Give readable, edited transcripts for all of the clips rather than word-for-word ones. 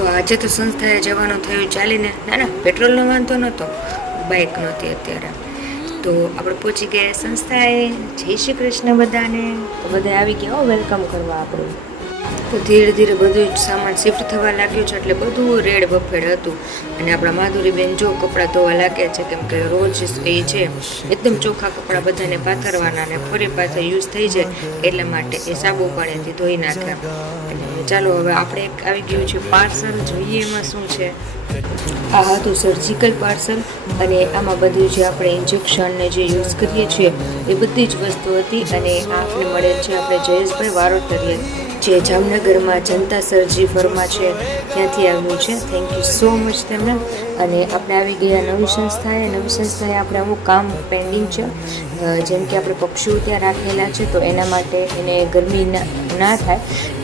તો આજે તો સંસ્થાએ જવાનું થયું ચાલીને. ના પેટ્રોલનો વાંધો નહોતો, બાઇક નહોતી અત્યારે. તો આપણે પહોંચી ગયા સંસ્થાએ. જય શ્રી કૃષ્ણ બધાને. તો બધા આવી ગયા વેલકમ કરવા આપણે. તો ધીરે ધીરે બધું જ સામાન શિફ્ટ થવા લાગ્યું છે, એટલે બધું રેડ બફેડ હતું. અને આપણા માધુરીબેન જો કપડાં ધોવા લાગ્યા છે, કેમ કે રોજ એ છે એકદમ ચોખ્ખા કપડાં બધાને પાથરવાના અને ફરી પાછા યુઝ થઈ જાય એટલા માટે એ સાબુ પાણીથી ધોઈ નાખ્યા. એટલે ચાલો હવે આપણે એક આવી ગયું છે પાર્સલ, જોઈએ એમાં શું છે. આ હતું સર્જિકલ પાર્સલ અને આમાં બધું જે આપણે ઇન્જેક્શન ને જે યુઝ કરીએ છીએ એ બધી જ વસ્તુ હતી. અને આ આપણે મળેલ છે આપણે જયેશભાઈ વારોતરીએ, જે જામનગરમાં જનતા સર્જી ફર્મા છે ત્યાંથી આવ્યું છે. થેન્ક યુ સો મચ તેમને. અને આપણે આવી ગયા નવી સંસ્થાએ આપણે અમુક કામ પેન્ડિંગ છે, જેમ કે આપણે પક્ષીઓ ત્યાં રાખેલા છે, તો એના માટે એને ગરમી ના થાય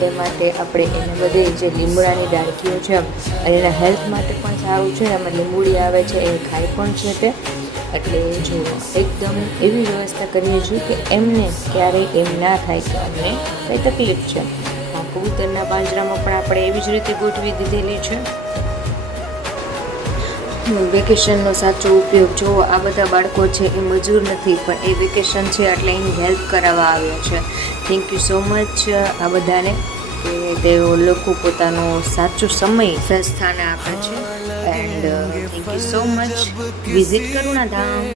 એ માટે આપણે એને બધે જે લીમડાની ડાળખીઓ છે અને એના હેલ્થ માટે પણ સારું છે, એમાં લીંબુડી આવે છે એ ખાય પણ છે તે. એટલે જો એકદમ એવી વ્યવસ્થા કરીએ છીએ કે એમને ક્યારેય એમ ના થાય કે અમને કંઈ તકલીફ છે. આ કબૂતરના પાંજરામાં પણ આપણે એવી જ રીતે ગોઠવી દીધેલી છે. વેકેશનનો સાચો ઉપયોગ જો આ બધા બાળકો છે એ મજૂર નથી, પણ એ વેકેશન છે એટલે એની હેલ્પ કરાવવા આવ્યા છે. થેન્ક યુ સો મચ આ બધાને કે તેઓ લોકો પોતાનો સાચો સમય સંસ્થાને આપે છે. And thank you so much. Visit કરુણાધામ.